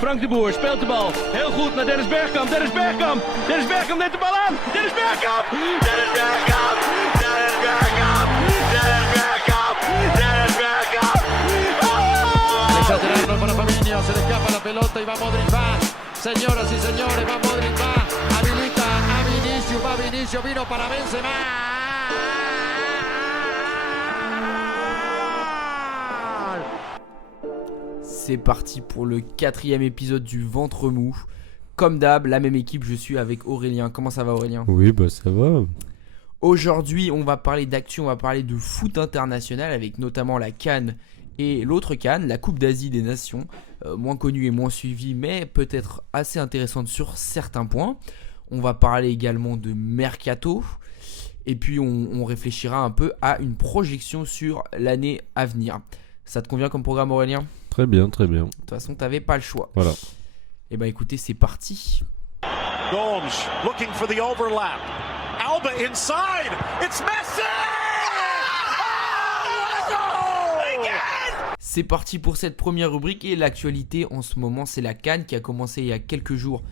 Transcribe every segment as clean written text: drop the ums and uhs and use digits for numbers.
Frank de Boer speelt de bal. Heel goed naar Dennis Bergkamp. Dennis Bergkamp. Dennis Bergkamp neemt de bal aan. Dennis Bergkamp. Dennis Bergkamp. Dennis Bergkamp. Dennis Bergkamp. Dennis Bergkamp. Exagerarlo para Fabinho. Se le escapa la pelota y va Modric. Va. Señoras y señores, va Modric. Va. Habilita a Vinicius. Va Vinicius. Vino para Benzema. C'est parti pour le 4e épisode du Ventre Mou. Comme d'hab, la même équipe, je suis avec Aurélien. Comment ça va, Aurélien ? Oui, bah ça va. Aujourd'hui, on va parler d'actu, on va parler de foot international avec notamment la CAN et l'autre CAN, la Coupe d'Asie des Nations, moins connue et moins suivie, mais peut-être assez intéressante sur certains points. On va parler également de Mercato et puis on réfléchira un peu à une projection sur l'année à venir. Ça te convient comme programme, Aurélien ? Très bien, très bien. De toute façon, t'avais pas le choix. Voilà. Et ben écoutez, c'est parti. Gomes looking for the overlap. Alba inside. It's Messi! C'est parti pour cette première rubrique et l'actualité en ce moment, c'est la CAN qui a commencé il y a quelques jours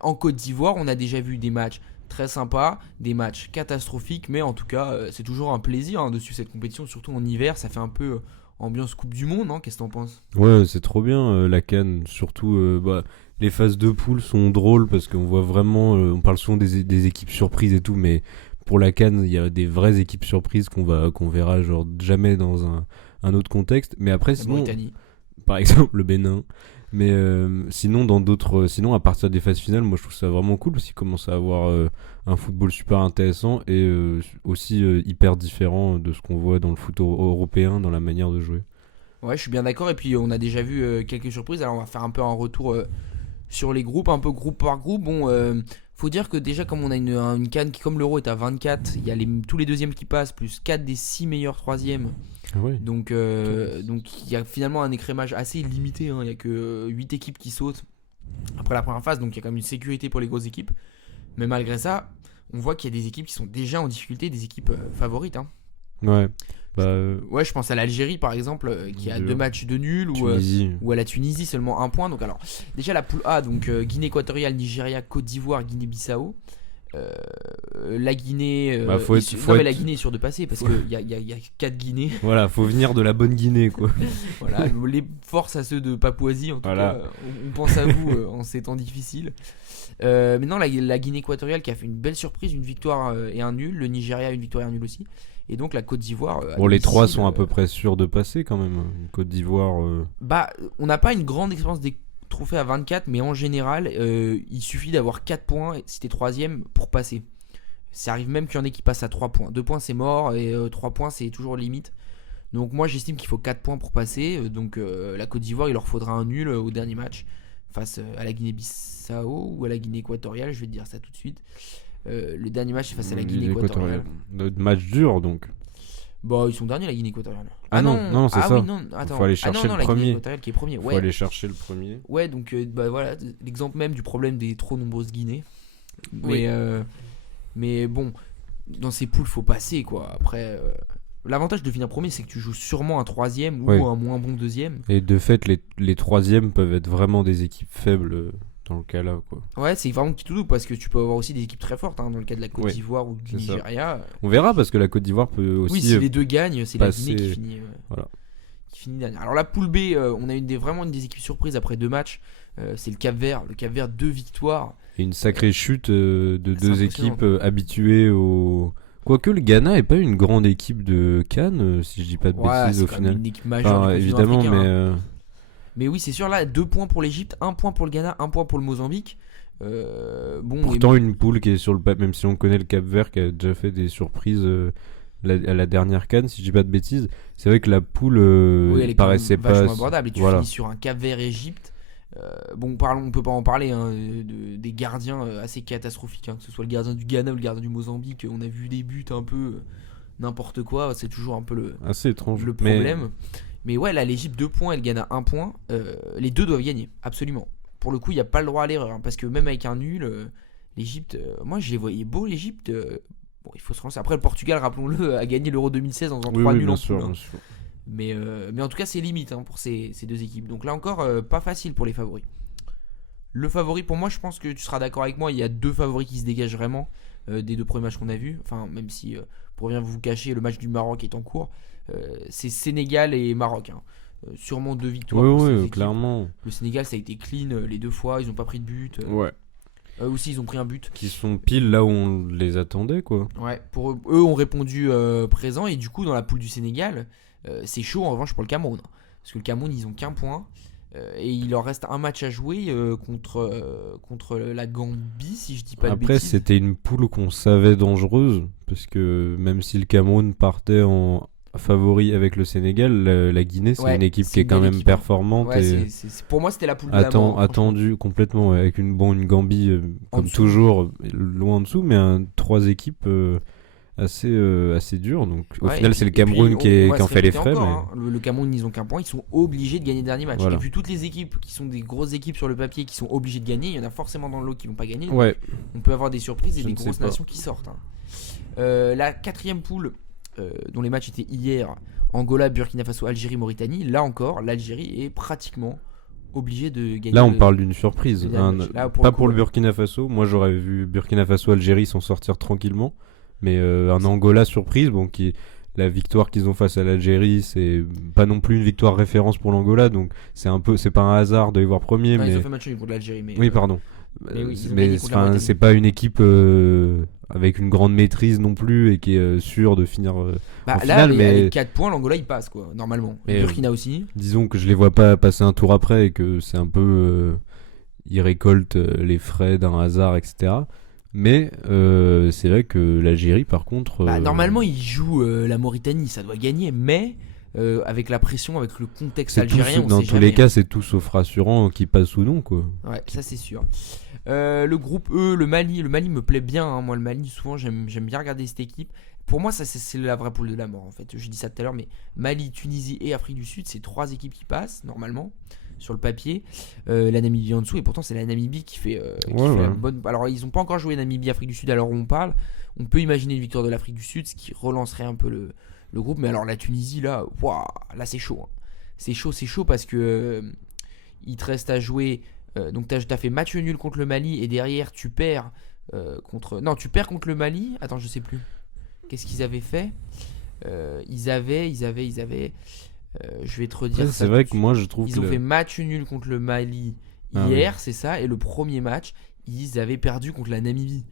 en Côte d'Ivoire. On a déjà vu des matchs très sympas, des matchs catastrophiques, mais en tout cas, c'est toujours un plaisir de suivre cette compétition, surtout en hiver. Ça fait un peu ambiance Coupe du Monde, non ? Qu'est-ce que t'en penses ? Ouais, c'est trop bien la CAN. Surtout, les phases de poule sont drôles parce qu'on voit vraiment. On parle souvent des équipes surprises et tout, mais pour la CAN, il y a des vraies équipes surprises qu'on verra genre jamais dans un autre contexte. Mais après, sinon, Mauritanie. Par exemple, le Bénin. Mais sinon, à partir des phases finales, moi je trouve ça vraiment cool parce qu'il commence à avoir un football super intéressant et aussi hyper différent de ce qu'on voit dans le foot européen, dans la manière de jouer. Ouais, je suis bien d'accord. Et puis, on a déjà vu quelques surprises. Alors, on va faire un peu un retour sur les groupes, un peu groupe par groupe. Bon, faut dire que déjà, comme on a une CAN qui, comme l'Euro, est à 24, il y a tous les deuxièmes qui passent, plus 4 des 6 meilleurs troisièmes. Ah ouais. Donc il y a finalement un écrémage assez limité, il n'y a que 8 équipes qui sautent après la première phase, donc il y a quand même une sécurité pour les grosses équipes. Mais malgré ça, on voit qu'il y a des équipes qui sont déjà en difficulté, des équipes favorites. Ouais. Ouais, je pense à l'Algérie par exemple, qui a 2 matchs de nul, ou à la Tunisie seulement 1 point. Donc alors, déjà la poule A, donc Guinée équatoriale, Nigeria, Côte d'Ivoire, Guinée-Bissau. La Guinée, mais la Guinée est sûre de passer parce qu'il y a 4 Guinées. Voilà, faut venir de la bonne Guinée quoi. Voilà, les forces à ceux de Papouasie en tout cas. On pense à vous en ces temps difficiles. Maintenant la Guinée équatoriale qui a fait une belle surprise, une victoire et un nul. Le Nigeria une victoire et un nul aussi. Et donc la Côte d'Ivoire. Bon, les 3 sont à peu près sûrs de passer quand même. Côte d'Ivoire. On n'a pas une grande expérience des trophée à 24, mais en général il suffit d'avoir 4 points si t'es 3ème pour passer. Ça arrive même qu'il y en ait qui passent à 3 points. 2 points c'est mort et 3 points c'est toujours limite. Donc moi j'estime qu'il faut 4 points pour passer. Donc la Côte d'Ivoire il leur faudra un nul au dernier match face à la Guinée-Bissau ou à la Guinée équatoriale, je vais te dire ça tout de suite. Le dernier match c'est face à la Guinée équatoriale. Match dur donc. Bon, ils sont derniers la Guinée équatoriale. Non, c'est ça. Oui, non, attends. Faut aller chercher le la premier. Guinée équatoriale qui est premier. Faut aller chercher le premier. Ouais, donc voilà, l'exemple même du problème des trop nombreuses Guinées. Mais bon, dans ces poules, faut passer quoi. Après, l'avantage de finir premier, c'est que tu joues sûrement un 3ème ou un moins bon 2ème. Et de fait, les 3ème peuvent être vraiment des équipes faibles. Dans le cas là quoi. Ouais, c'est vraiment qui tout double parce que tu peux avoir aussi des équipes très fortes dans le cas de la Côte d'Ivoire ou du Nigeria. On verra parce que la Côte d'Ivoire peut aussi. Oui, si les deux gagnent, c'est passer... la Guinée qui finit. Voilà. Qui finit dernière. Alors la poule B, on a vraiment une des équipes surprises après 2 matchs. C'est le Cap-Vert. Le Cap-Vert 2 victoires. Et une sacrée chute de 2 équipes habituées au. Quoique le Ghana n'est pas une grande équipe de CAN, si je dis pas de bêtises au final. C'est une équipe majeure. Évidemment, mais. Mais oui, c'est sûr, là, 2 points pour l'Égypte, 1 point pour le Ghana, 1 point pour le Mozambique. Pourtant, une poule qui est sur le papier, même si on connaît le Cap-Vert qui a déjà fait des surprises à la dernière CAN, si je dis pas de bêtises, c'est vrai que la poule elle paraissait pas vachement abordable. Et tu finis sur un Cap-Vert-Égypte. On peut pas en parler des gardiens assez catastrophiques, que ce soit le gardien du Ghana ou le gardien du Mozambique. On a vu des buts un peu n'importe quoi, c'est toujours un peu assez étrange le problème. Mais ouais, là, l'Égypte 2 points et le Ghana 1 point. Les deux doivent gagner, absolument. Pour le coup, il n'y a pas le droit à l'erreur. Parce que même avec un nul, l'Égypte, moi je les voyais beaux, l'Égypte. Il faut se lancer. Après, le Portugal, rappelons-le, a gagné l'Euro 2016 en faisant 3 nuls en poule. Bien sûr. Mais en tout cas, c'est limite pour ces 2 équipes. Donc là encore, pas facile pour les favoris. Le favori, pour moi, je pense que tu seras d'accord avec moi, il y a 2 favoris qui se dégagent vraiment des 2 premiers matchs qu'on a vus. Enfin, même si, pour rien vous cacher, le match du Maroc est en cours. C'est Sénégal et Maroc. Hein. Sûrement 2 victoires. pour ces Oui, équipes. clairement. Le Sénégal, ça a été clean les 2 fois, ils n'ont pas pris de but. Ouais. Aussi, ils ont pris un but. Qui sont pile là où on les attendait, quoi. Ouais, pour eux ont répondu présent, et du coup, dans la poule du Sénégal, c'est chaud en revanche pour le Cameroun. Parce que le Cameroun, ils ont qu'un point. Et il leur reste un match à jouer contre la Gambie, si je dis pas de Après, bêtises. c'était une poule qu'on savait dangereuse, parce que même si le Cameroun partait en favori avec le Sénégal, la Guinée, c'est Ouais, une équipe c'est qui est une quand belle même équipe, hein. performante. Ouais, Et pour moi, c'était la poule de la mort. Franchement. attendu complètement, ouais, avec une Gambie, En comme dessous. toujours, loin en dessous, mais 3 équipes assez dures. Donc au Ouais, final, et c'est le puis- et puis, Cameroun on va qui en se fait les répéter frais. encore, hein. Le Cameroun, ils ont qu'un point, ils sont obligés de gagner le dernier match. Voilà. Et puis toutes les équipes qui sont des grosses équipes sur le papier, qui sont obligées de gagner, il y en a forcément dans le lot qui vont pas gagner. Donc, Ouais, on peut avoir des surprises et Je des ne sais grosses pas. nations qui sortent. Hein. La 4e poule, dont les matchs étaient hier, Angola, Burkina Faso, Algérie, Mauritanie. Là encore, l'Algérie est pratiquement obligée de gagner. là on parle d'une surprise. le dernier match. Là, pour Pas le coup, pour le ouais. Burkina Faso. Moi, j'aurais vu Burkina Faso, Algérie s'en sortir tranquillement. Mais un Angola surprise, la victoire qu'ils ont face à l'Algérie, c'est pas non plus une victoire référence pour l'Angola, donc c'est pas un hasard de les voir premiers. Non, mais ils ont fait match nul contre l'Algérie. Mais, oui, pardon. mais oui, ils ont Mais gagné contre la Mauritanie. c'est pas une équipe avec une grande maîtrise non plus et qui est sûre de finir. Bah, en là, finale, mais- avec 4 points, l'Angola il passe quoi, normalement. Mais, Burkina aussi. Disons que je les vois pas passer un tour après et que c'est un peu ils récoltent les frais d'un hasard, etc. Mais c'est vrai que l'Algérie, par contre, Bah, normalement, ils jouent la Mauritanie, ça doit gagner, mais avec la pression, avec le contexte c'est tout algérien, on dans sait tous jamais, les cas, c'est tout sauf rassurant qu'ils passent ou non, quoi. hein. Ouais, ça c'est sûr. Le groupe E, le Mali me plaît bien. Hein. Moi, le Mali, souvent, j'aime bien regarder cette équipe. Pour moi, ça c'est la vraie poule de la mort en fait. Je dis ça tout à l'heure, mais Mali, Tunisie et Afrique du Sud, c'est 3 équipes qui passent normalement sur le papier. La Namibie en dessous, et pourtant c'est la Namibie qui fait la bonne. Alors ils n'ont pas encore joué Namibie, Afrique du Sud à l'heure où on parle. On peut imaginer une victoire de l'Afrique du Sud, ce qui relancerait un peu le groupe. Mais alors la Tunisie là, waouh, là c'est chaud. Hein. C'est chaud parce que il te reste à jouer. Donc t'as fait match nul contre le Mali et derrière tu perds tu perds contre le Mali. Attends, je sais plus. Qu'est-ce qu'ils avaient fait? Ils avaient. Je vais te redire Après, ça. c'est vrai tout de que moi, je trouve suite. que Ils ont fait match nul contre le Mali Ah hier, c'est ça. Et le premier match, ils avaient perdu contre la Namibie.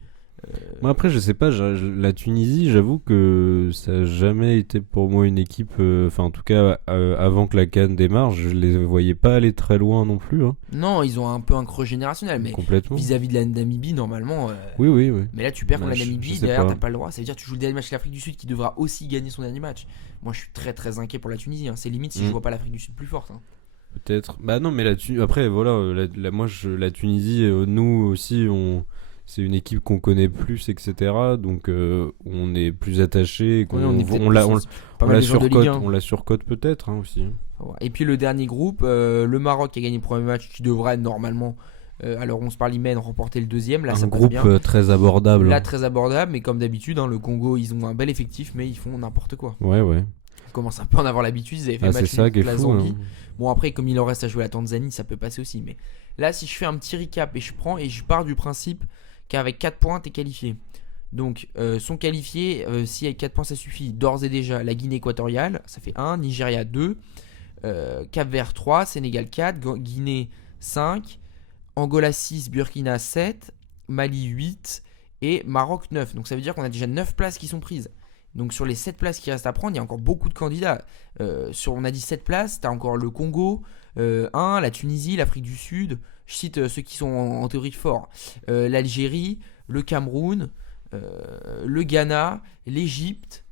moi, après, je sais pas, la Tunisie, j'avoue que ça a jamais été pour moi une équipe. Enfin, en tout cas, avant que la CAN démarre, je les voyais pas aller très loin non plus. Hein, Non, ils ont un peu un creux générationnel, mais complètement. vis-à-vis de la Namibie, normalement. Oui. Mais là, tu perds contre Bah, la je Namibie, sais derrière, pas. t'as pas le droit. Ça veut dire que tu joues le dernier match de l'Afrique du Sud qui devra aussi gagner son dernier match. Moi, je suis très très inquiet pour la Tunisie. Hein. C'est limite si je vois pas l'Afrique du Sud plus forte. Hein. Peut-être. Bah non, mais après, voilà, la Tunisie, nous aussi, c'est une équipe qu'on connaît plus, etc. Donc on est plus attaché, Oui, on est peut-être on la plus- pas mal de joueurs de Ligue 1. on la surcote peut-être hein, aussi. Et puis le dernier groupe, le Maroc qui a gagné le premier match, qui devrait normalement, alors on se parle Imen, remporter le deuxième. Là, ça Un passe groupe bien. très abordable. Là, très abordable, mais comme d'habitude, hein, le Congo, ils ont un bel effectif, mais ils font n'importe quoi. Ouais. On commence un peu à en avoir l'habitude. Ils avaient fait Ah, le c'est match ça nul qui est contre la fou. Zambie. Hein. Bon, après, comme il en reste à jouer la Tanzanie, ça peut passer aussi. Mais là, si je fais un petit recap et je pars du principe qu'avec 4 points, t'es qualifié. Donc, sont qualifiés, si avec 4 points ça suffit, d'ores et déjà la Guinée équatoriale, ça fait 1, Nigeria 2, Cap-Vert 3, Sénégal 4, Guinée 5, Angola 6, Burkina 7, Mali 8 et Maroc 9. Donc ça veut dire qu'on a déjà 9 places qui sont prises. Donc sur les 7 places qui restent à prendre, il y a encore beaucoup de candidats. On a dit 7 places, tu as encore le Congo, 1, la Tunisie, l'Afrique du Sud, je cite ceux qui sont en théorie forts, l'Algérie, le Cameroun, le Ghana, l'Égypte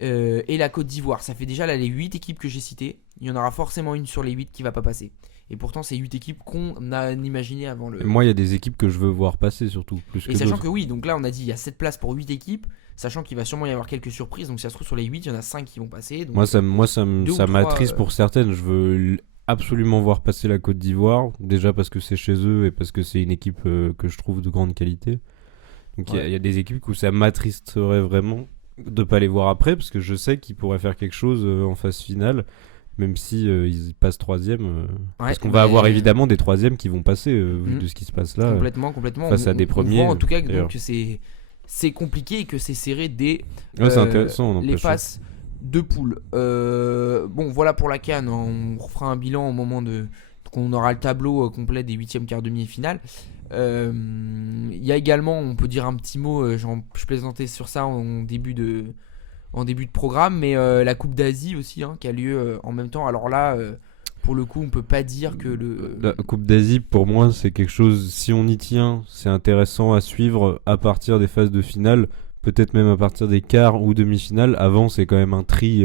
et la Côte d'Ivoire. Ça fait déjà là les 8 équipes que j'ai citées. Il y en aura forcément une sur les 8 qui va pas passer. Et pourtant c'est 8 équipes qu'on a imaginé avant le... Et moi, il y a des équipes que je veux voir passer surtout, plus Et que sachant d'autres. que oui, donc là on a dit il y a 7 places pour 8 équipes, sachant qu'il va sûrement y avoir quelques surprises, donc si ça se trouve sur les 8, il y en a 5 qui vont passer. Donc... Moi, ça deux ou m'attriste trois, pour certaines. Je veux absolument voir passer la Côte d'Ivoire, déjà parce que c'est chez eux et parce que c'est une équipe que je trouve de grande qualité. Donc il y a des équipes où ça m'attristerait vraiment de pas les voir après, parce que je sais qu'ils pourraient faire quelque chose en phase finale. même si ils passent troisième. Parce qu'on mais- va avoir évidemment des troisièmes qui vont passer, vu de ce qui se passe là. Complètement. face à des premiers, On voit en tout cas que, d'ailleurs. donc, que c'est compliqué et que c'est serré dès Ouais, c'est intéressant, les n'empêche. phases de poule. Bon, voilà pour la CAN. On refera un bilan au moment qu'on aura le tableau complet des 8e, quart, demi-finale. Il y a également, on peut dire un petit mot, je plaisantais sur ça en début de programme, mais la Coupe d'Asie aussi, qui a lieu en même temps. Alors là, pour le coup, on peut pas dire que La Coupe d'Asie, pour moi, c'est quelque chose, si on y tient, c'est intéressant à suivre à partir des phases de finale, peut-être même à partir des quarts ou demi-finales. Avant, c'est quand même un tri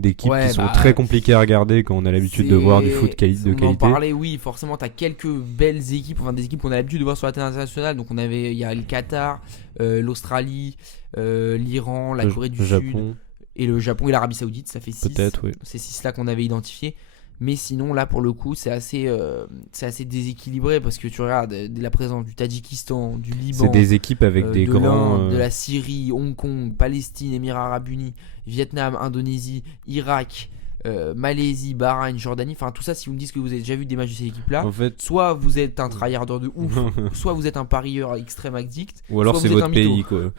d'équipes Ouais, qui sont bah, très compliquées à regarder quand on a l'habitude de voir du foot de On qualité. en parlait, oui, forcément, tu as quelques belles équipes, enfin des équipes qu'on a l'habitude de voir sur la scène internationale. Donc il y a le Qatar, l'Australie, l'Iran, la Corée du Le Sud Japon, et le Japon et l'Arabie Saoudite. Ça fait 6. peut-être, oui. C'est 6 là qu'on avait identifié. Mais sinon, là, pour le coup, c'est assez déséquilibré parce que tu regardes la présence du Tadjikistan, du Liban, C'est des équipes avec des de grands. l'Inde, de la Syrie, Hong Kong, Palestine, Émirats Arabes Unis, Vietnam, Indonésie, Irak, Malaisie, Bahreïn, Jordanie. Enfin, tout ça, si vous me dites que vous avez déjà vu des matchs de ces équipes-là, En fait, soit vous êtes un tryharder de ouf, soit vous êtes un parieur extrême addict, ou alors soit c'est vous êtes votre un mytho. pays, quoi.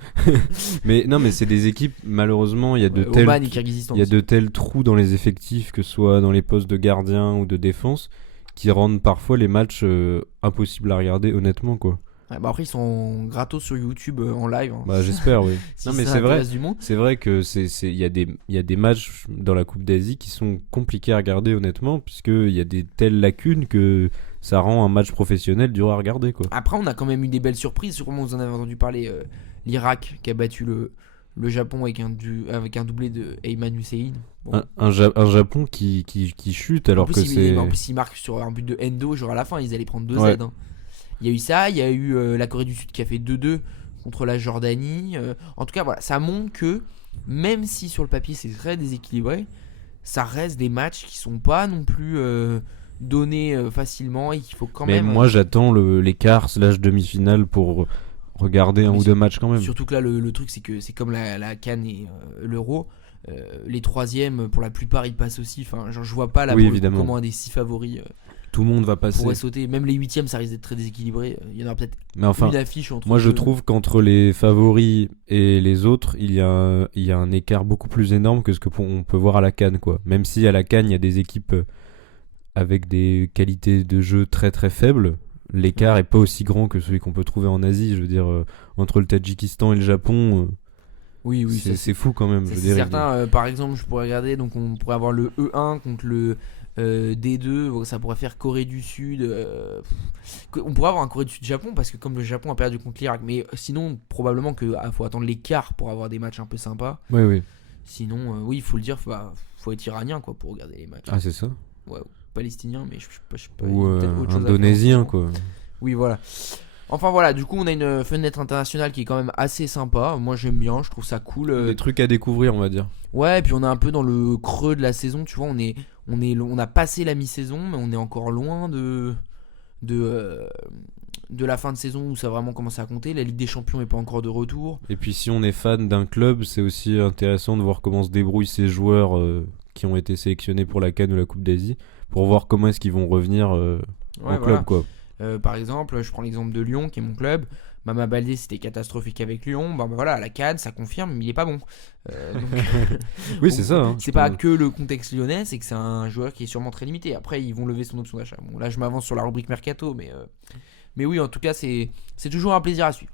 Mais non, mais c'est des équipes, malheureusement, il y a de tels. Oman et Kyrgyzstan. Il y a aussi. de tels trous dans les effectifs, que ce soit dans les postes de gardien ou de défense, qui rendent parfois les matchs impossibles à regarder, honnêtement, quoi. Ouais, bah après, ils sont gratos sur YouTube en live. Bah, j'espère, oui. Si Non, mais ça c'est vrai. intéresse du monde. C'est vrai que il y a des matchs dans la Coupe d'Asie qui sont compliqués à regarder, honnêtement, puisqu'il y a des telles lacunes que ça rend un match professionnel dur à regarder, quoi. Après, on a quand même eu des belles surprises. Sûrement, vous en avez entendu parler. L'Irak qui a battu le Japon avec un doublé de Ayman Hussein. Bon. Un Japon qui chute alors en plus, que c'est. en plus, il marque sur un but de Endo. Genre à la fin, ils allaient prendre 2 Ouais. Z. Il y a eu ça. Il y a eu la Corée du Sud qui a fait 2-2 contre la Jordanie. En tout cas, voilà, ça montre que même si sur le papier c'est très déséquilibré, ça reste des matchs qui sont pas non plus donnés facilement et qu'il faut quand Mais même. moi, j'attends les quarts / demi-finale pour regarder un Mais ou deux matchs quand même. Surtout que là, le truc, c'est que c'est comme la CAN et l'Euro. Les troisièmes, pour la plupart, ils passent aussi. Enfin, genre, je vois pas là Oui, pour le coup, évidemment. comment un des 6 favoris Tout le monde va passer. pourrait sauter. Même les 8e, ça risque d'être très déséquilibré. Il y en aura peut-être Mais enfin, une affiche entre moi je eux. trouve qu'entre les favoris et les autres, il y a un écart beaucoup plus énorme que ce on peut voir à la CAN, quoi. Même si à la CAN, il y a des équipes avec des qualités de jeu très très faibles, l'écart est pas aussi grand que celui qu'on peut trouver en Asie. Je veux dire, entre le Tadjikistan et le Japon, Oui, ça, c'est fou quand même. ça, Je veux c'est dire, certain. Par exemple, je pourrais regarder. Donc, on pourrait avoir le E1 contre le D2. Ça pourrait faire Corée du Sud. On pourrait avoir un Corée du Sud-Japon parce que comme le Japon a perdu contre l'Irak. Mais sinon, probablement qu'il faut attendre les quarts pour avoir des matchs un peu sympas. Oui, oui. Sinon, oui, il faut le dire, faut être iranien quoi, pour regarder les matchs. Ah, c'est ça. Ouais, ou palestinien, mais je sais pas. Ou il y a peut-être autre chose à faire, indonésien, franchement. quoi. Oui, voilà. Enfin voilà, du coup on a une fenêtre internationale qui est quand même assez sympa. Moi j'aime bien, je trouve ça cool. Des trucs à découvrir, on va dire. Ouais, et puis on est un peu dans le creux de la saison, tu vois, on a passé la mi-saison, mais on est encore loin de la fin de saison où ça a vraiment commencé à compter. La Ligue des Champions est pas encore de retour. Et puis si on est fan d'un club, c'est aussi intéressant de voir comment se débrouillent ces joueurs qui ont été sélectionnés pour la CAN ou la Coupe d'Asie, pour voir comment est-ce qu'ils vont revenir au Ouais, club, voilà. quoi. Par exemple, je prends l'exemple de Lyon qui est mon club. Mama Baldé c'était catastrophique avec Lyon. Bah voilà, à la CAN ça confirme, mais il est pas bon. Donc, Oui, c'est ça. Hein, c'est pas que le contexte lyonnais, c'est que c'est un joueur qui est sûrement très limité. Après, ils vont lever son option d'achat. Bon, là, je m'avance sur la rubrique Mercato, mais oui, en tout cas, c'est toujours un plaisir à suivre.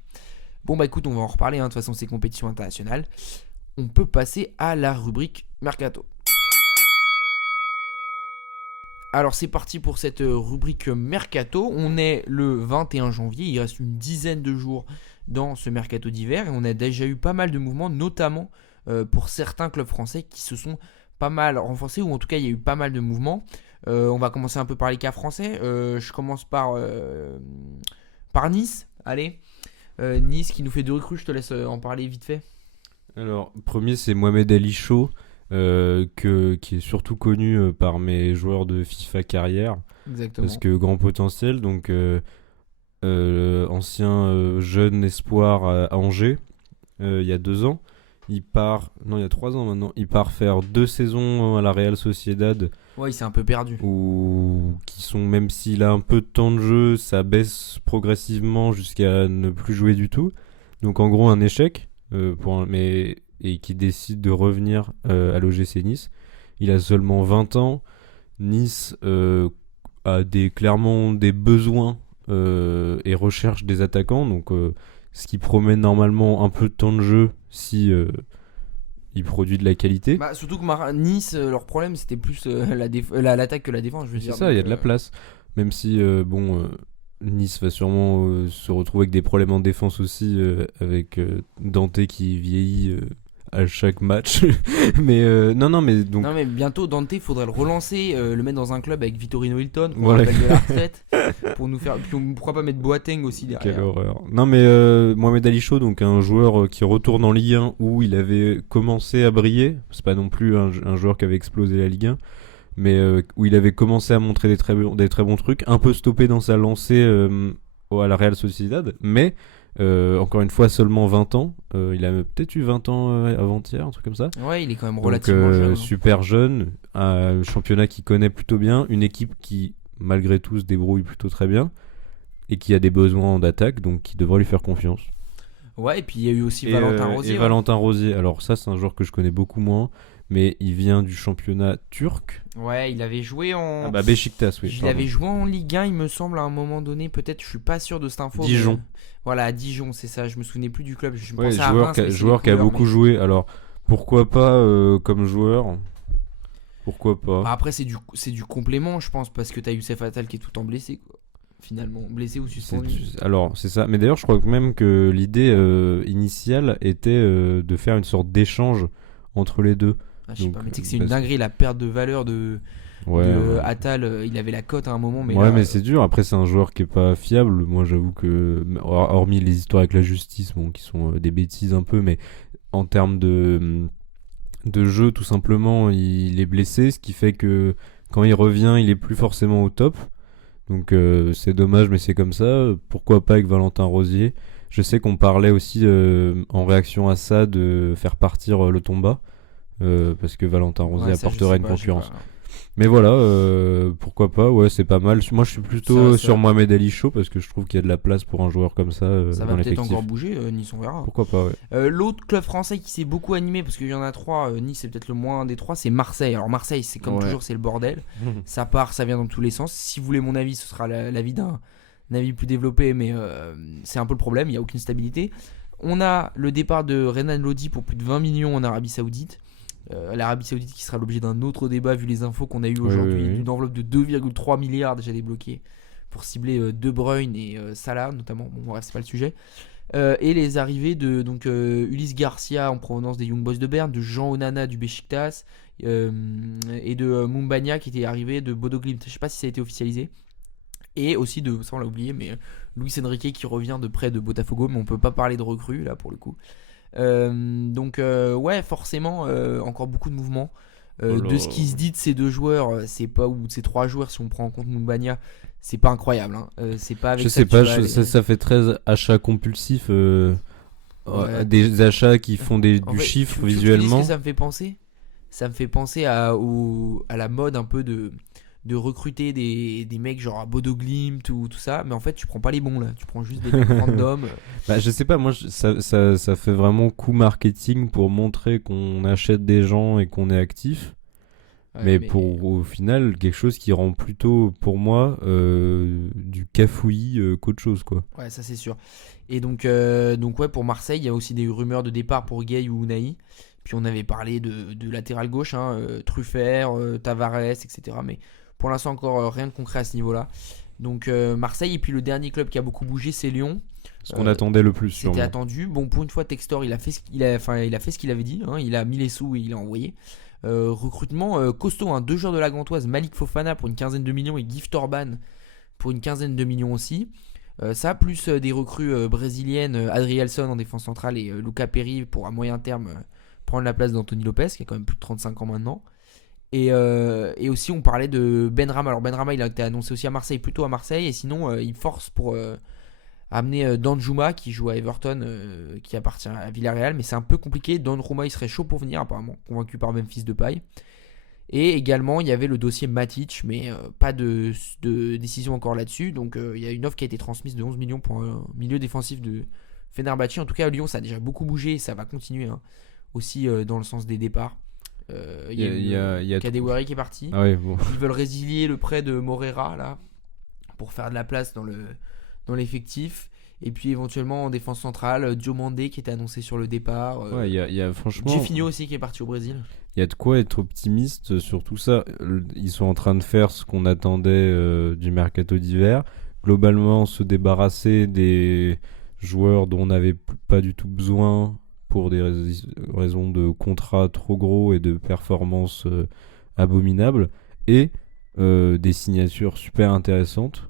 Bon, bah écoute, on va en reparler. De toute façon, ces compétitions internationales. On peut passer à la rubrique Mercato. Alors c'est parti pour cette rubrique Mercato. On est le 21 janvier, il reste une dizaine de jours dans ce Mercato d'hiver et on a déjà eu pas mal de mouvements, notamment pour certains clubs français qui se sont pas mal renforcés, ou en tout cas il y a eu pas mal de mouvements. On va commencer un peu par les cas français. Je commence par Nice. Allez, Nice qui nous fait 2 recrues, je te laisse en parler vite fait. Alors, premier, c'est Mohamed Ali Chaud, qui est surtout connu par mes joueurs de FIFA carrière, Exactement. parce que grand potentiel, donc ancien jeune espoir à Angers, il y a 2 ans. Il y a 3 ans maintenant, il part faire 2 saisons à la Real Sociedad Ouais, il s'est un peu perdu. ou qui sont, même s'il a un peu de temps de jeu, ça baisse progressivement jusqu'à ne plus jouer du tout. Donc en gros un échec, et qui décide de revenir à l'OGC Nice. Il a seulement 20 ans. Nice a clairement des besoins et recherche des attaquants, donc ce qui promet normalement un peu de temps de jeu si il produit de la qualité. Bah, surtout que Nice, leur problème c'était plus l'attaque que la défense, je veux C'est dire. ça, il y a Donc, de la place. Même si, Nice va sûrement se retrouver avec des problèmes en défense aussi, avec Dante qui vieillit à chaque match. Mais non, mais donc. Non mais bientôt Dante, faudrait le relancer, le mettre dans un club avec Vittorino Hilton, qu'on Voilà. rappelle de la retraite, pour nous faire. Puis pourquoi pas mettre Boateng aussi derrière. Quelle horreur. Non mais Mohamed Ali Chaud, donc un joueur qui retourne en Ligue 1 où il avait commencé à briller. C'est pas non plus un joueur qui avait explosé la Ligue 1, mais où il avait commencé à montrer des très bons trucs, un peu stoppé dans sa lancée à la Real Sociedad, mais encore une fois seulement 20 ans. Il a peut-être eu 20 ans avant-hier, un truc comme ça. Ouais, il est quand même Donc, relativement jeune. Hein. super jeune, un championnat qu'il connaît plutôt bien, une équipe qui malgré tout se débrouille plutôt très bien et qui a des besoins d'attaque, donc qui devrait lui faire confiance. Ouais, et puis il y a eu aussi Et, Valentin et Rosier. Ouais. Valentin Rosier, alors ça c'est un joueur que je connais beaucoup moins, mais il vient du championnat turc. Ouais, il avait joué en. Beşiktaş, oui. Il pardon. avait joué en Ligue 1, il me semble, à un moment donné. Peut-être, je suis pas sûr de cette info. Dijon. Mais... Voilà, à Dijon, c'est ça. Je me souvenais plus du club. Je Ouais, pensais à joueur Reims, qui a, mais c'est joueur les qui a couleurs, beaucoup mais- joué. Alors pourquoi pas comme joueur? Pourquoi pas? Bah, après, c'est du complément, je pense, parce que t'as Youssef Attal qui est tout le temps blessé, quoi. Finalement, blessé ou suspendu. Alors c'est ça. Mais d'ailleurs je crois que même que l'idée initiale était de faire une sorte d'échange entre les deux. Ah, je sais Donc, pas, mais tu sais que c'est une parce- dinguerie, la perte de valeur de Ouais. Attal. Il avait la cote à un moment, mais Ouais, là, mais c'est dur. Après, c'est un joueur qui est pas fiable. Moi, j'avoue que, hormis les histoires avec la justice, bon, qui sont des bêtises un peu, mais en termes de jeu, tout simplement, il est blessé, ce qui fait que quand il revient, il est plus forcément au top. Donc, c'est dommage, mais c'est comme ça. Pourquoi pas avec Valentin Rosier? Je sais qu'on parlait aussi en réaction à ça de faire partir le Tomba, parce que Valentin Rosier ouais, ça, je apporterait sais une pas, je sais concurrence. pas. Mais voilà, pourquoi pas, ouais, c'est pas mal. Moi, je suis plutôt Ça- sur Mohamed Ali Chaud parce que je trouve qu'il y a de la place pour un joueur comme ça, Ça dans va peut-être l'effectif. encore bouger, Nice, on verra. Pourquoi pas, ouais. L'autre club français qui s'est beaucoup animé, parce qu'il y en a trois, Nice c'est peut-être le moins des trois, c'est Marseille. Alors Marseille, c'est comme Ouais. toujours, c'est le bordel. Ça part, ça vient dans tous les sens. Si vous voulez mon avis, ce sera l'avis d'un avis plus développé, mais c'est un peu le problème, il n'y a aucune stabilité. On a le départ de Renan Lodi pour plus de 20 millions en Arabie Saoudite. L'Arabie Saoudite qui sera l'objet d'un autre débat vu les infos qu'on a eues aujourd'hui, oui. d'une enveloppe de 2,3 milliards déjà débloquée pour cibler De Bruyne et Salah notamment. Bon, bref, c'est pas le sujet. Et les arrivées de donc Ulysse Garcia en provenance des Young Boys de Berne, de Jean Onana du Beşiktaş et de Mumbagna qui était arrivé de Bodo Glimt. Je sais pas si ça a été officialisé. Et aussi de, ça on l'a oublié, mais Luis Enrique qui revient de près de Botafogo, mais on peut pas parler de recrue là pour le coup. Donc ouais, forcément encore beaucoup de mouvements. De ce qui se dit de ces deux joueurs, c'est pas, ou de ces trois joueurs si on prend en compte Mumbagna, c'est pas incroyable. Hein. C'est pas avec Je ça sais que pas, tu vas aller- ça fait très achats compulsifs, Ouais. des achats qui font En du fait, chiffre tu veux que je te dise visuellement. ce que ça me fait penser. Ça me fait penser à la mode un peu de recruter des mecs genre à Bodo Glimt ou tout ça, mais en fait tu prends pas les bons là, tu prends juste des mecs random. Bah, je sais pas, moi ça fait vraiment coup marketing pour montrer qu'on achète des gens et qu'on est actif. Ouais, mais pour au final quelque chose qui rend plutôt pour moi du cafouillis qu'autre chose, quoi. Ouais, ça c'est sûr. Et donc ouais, pour Marseille, il y a aussi des rumeurs de départ pour Gueye ou Unai. Puis on avait parlé de latéral gauche, hein, Truffert, Tavares, etc. Mais pour l'instant encore rien de concret à ce niveau-là. Donc Marseille, et puis le dernier club qui a beaucoup bougé, c'est Lyon. Ce qu'on attendait le plus, sûrement. C'était attendu. Bon, pour une fois, Textor, il a fait ce qu'il avait dit. Hein. Il a mis les sous et il a envoyé. Recrutement costaud, hein. 2 joueurs de la Gantoise, Malik Fofana pour une quinzaine de millions et Gift Orban pour une quinzaine de millions aussi. Ça, plus des recrues brésiliennes, Adrielson en défense centrale et Luca Perry pour à moyen terme prendre la place d'Anthony Lopez, qui a quand même plus de 35 ans maintenant. Et aussi, on parlait de Benrahma. Alors, Benrahma, il a été annoncé aussi à Marseille, plutôt à Marseille. Et sinon, il force pour amener Danjuma, qui joue à Everton, qui appartient à Villarreal. Mais c'est un peu compliqué. Danjuma, il serait chaud pour venir, apparemment, convaincu par Memphis Depay. Et également, il y avait le dossier Matic, mais pas de décision encore là-dessus. Donc, il y a une offre qui a été transmise de 11 millions pour un milieu défensif de Fenerbahçe. En tout cas, à Lyon, ça a déjà beaucoup bougé et ça va continuer aussi dans le sens des départs. Il y a Kadewere qui est parti. Ah ouais, bon. Ils veulent résilier le prêt de Morera là, pour faire de la place dans l'effectif. Et puis éventuellement en défense centrale, Diomandé qui était annoncé sur le départ. Ouais, il y a franchement. Gifinho aussi qui est parti au Brésil. Il y a de quoi être optimiste sur tout ça. Ils sont en train de faire ce qu'on attendait du mercato d'hiver. Globalement, se débarrasser des joueurs dont on n'avait pas du tout besoin pour des raisons de contrats trop gros et de performances abominables. Et des signatures super intéressantes.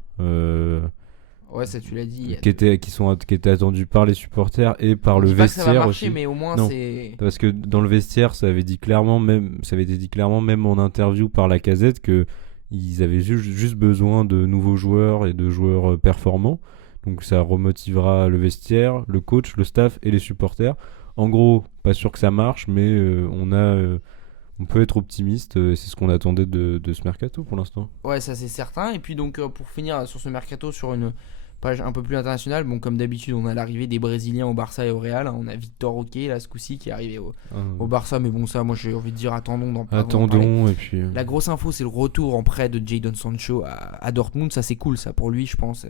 Ouais, ça tu l'as dit. Qui étaient attendues par les supporters et par le Je dis pas que vestiaire ça va marcher, aussi. mais au moins Non. c'est. Parce que dans le vestiaire, ça avait été dit clairement, même en interview par Lacazette, que ils avaient juste besoin de nouveaux joueurs et de joueurs performants. Donc ça remotivera le vestiaire, le coach, le staff et les supporters. En gros, pas sûr que ça marche, mais on peut être optimiste. C'est ce qu'on attendait de ce mercato pour l'instant. Ouais, ça c'est certain. Et puis donc pour finir sur ce mercato sur une page un peu plus internationale, bon comme d'habitude on a l'arrivée des Brésiliens au Barça et au Real. On a Victor Roque là ce coup-ci qui est arrivé au Barça, mais bon ça moi j'ai envie de dire attendons d'en parler. Et puis. La grosse info c'est le retour en prêt de Jadon Sancho à Dortmund. Ça c'est cool ça pour lui je pense.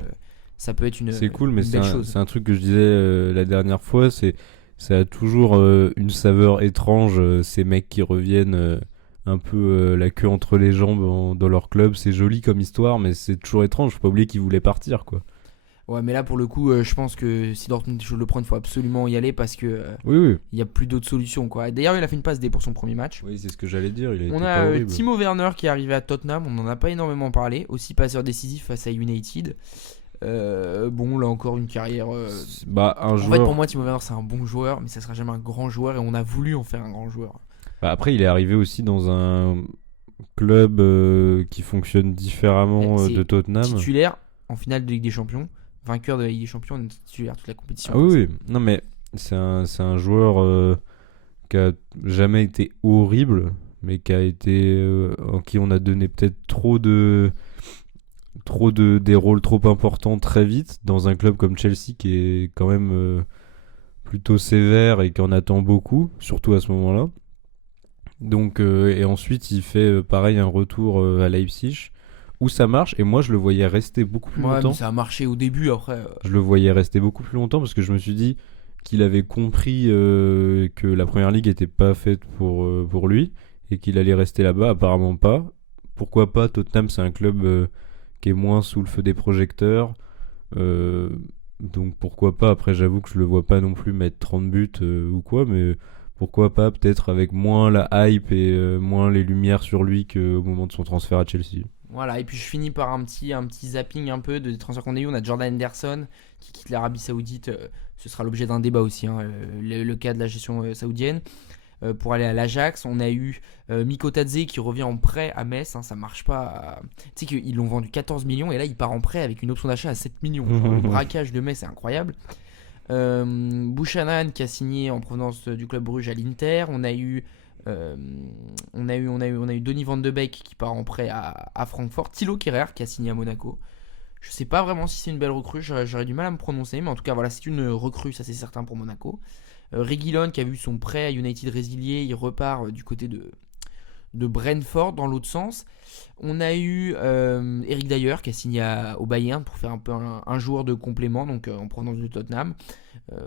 Ça peut être C'est cool, mais belle chose. c'est un truc que je disais la dernière fois, ça a toujours une saveur étrange, ces mecs qui reviennent un peu la queue entre les jambes dans leur club. C'est joli comme histoire, mais c'est toujours étrange. Faut pas oublier qu'ils voulaient partir, quoi. Ouais, mais là pour le coup, je pense que si Dortmund le prend, il faut absolument y aller parce que Oui. il y a plus d'autres solutions, quoi. D'ailleurs, il a fait une passe D pour son premier match. Oui, c'est ce que j'allais dire. Il a On été a pas horrible. Timo Werner qui est arrivé à Tottenham. On n'en a pas énormément parlé. Aussi passeur décisif face à United. Bon, là encore une carrière. Un En joueur. fait, pour moi, Timo Werner c'est un bon joueur, mais ça sera jamais un grand joueur et on a voulu en faire un grand joueur. Après, il est arrivé aussi dans un club qui fonctionne différemment C'est de Tottenham. Titulaire en finale de Ligue des Champions, vainqueur de la Ligue des Champions, on est titulaire toute la compétition. Ah oui. Non, mais c'est un joueur qui a jamais été horrible, mais qui a été en qui on a donné peut-être des rôles trop importants très vite dans un club comme Chelsea qui est quand même plutôt sévère et qui en attend beaucoup, surtout à ce moment-là. Donc et ensuite il fait pareil un retour à Leipzig où ça marche, et moi je le voyais rester beaucoup plus Ouais, longtemps. mais ça a marché au début, après. Je le voyais rester beaucoup plus longtemps parce que je me suis dit qu'il avait compris que la première ligue était pas faite pour lui et qu'il allait rester là-bas. Apparemment pas. Pourquoi pas? Tottenham, c'est un club qui est moins sous le feu des projecteurs. Donc pourquoi pas? Après, j'avoue que je le vois pas non plus mettre 30 buts ou quoi, mais pourquoi pas peut-être avec moins la hype et moins les lumières sur lui qu'au moment de son transfert à Chelsea. Voilà, et puis je finis par un petit zapping un peu des transferts qu'on a eu. On a Jordan Henderson qui quitte l'Arabie Saoudite. Ce sera l'objet d'un débat aussi, le cas de la gestion saoudienne. Pour aller à l'Ajax, on a eu Miko Tadze qui revient en prêt à Metz. Ça marche pas. Tu sais qu'ils l'ont vendu 14 millions et là il part en prêt avec une option d'achat à 7 millions. Genre, le braquage de Metz, c'est incroyable. Buchanan qui a signé en provenance du club Bruges à l'Inter. On a eu Donny van de Beek qui part en prêt à Francfort. Thilo Kehrer qui a signé à Monaco. Je sais pas vraiment si c'est une belle recrue, j'aurais du mal à me prononcer, mais en tout cas voilà, c'est une recrue, ça c'est certain pour Monaco. Reguilon qui a vu son prêt à United résilié, il repart du côté de Brentford dans l'autre sens. On a eu Eric Dyer qui a signé au Bayern pour faire un peu un joueur de complément, donc en provenance de Tottenham.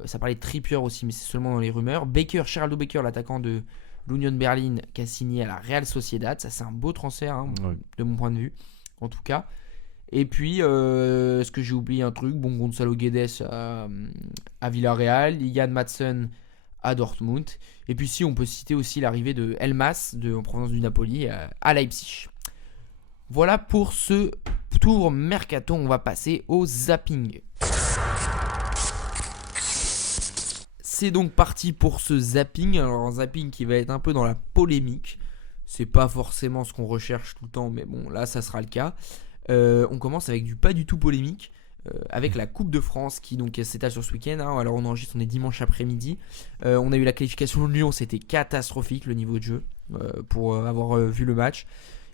Ça parlait de Trippier aussi, mais c'est seulement dans les rumeurs. Geraldo Becker, l'attaquant de l'Union Berlin, qui a signé à la Real Sociedad. Ça, c'est un beau transfert, Ouais. de mon point de vue, en tout cas. Et puis, est-ce que j'ai oublié un truc? Bon, Gonzalo Guedes à Villarreal, Yann Madsen à Dortmund. Et puis, si on peut citer aussi l'arrivée de Elmas, en provenance du Napoli, à Leipzig. Voilà pour ce tour mercato. On va passer au zapping. C'est donc parti pour ce zapping. Alors un zapping qui va être un peu dans la polémique. C'est pas forcément ce qu'on recherche tout le temps, mais bon, là ça sera le cas. On commence avec du pas du tout polémique. avec la Coupe de France qui donc s'étale sur ce week-end. Alors on enregistre, on est dimanche après-midi. On a eu la qualification de Lyon, c'était catastrophique le niveau de jeu pour avoir vu le match.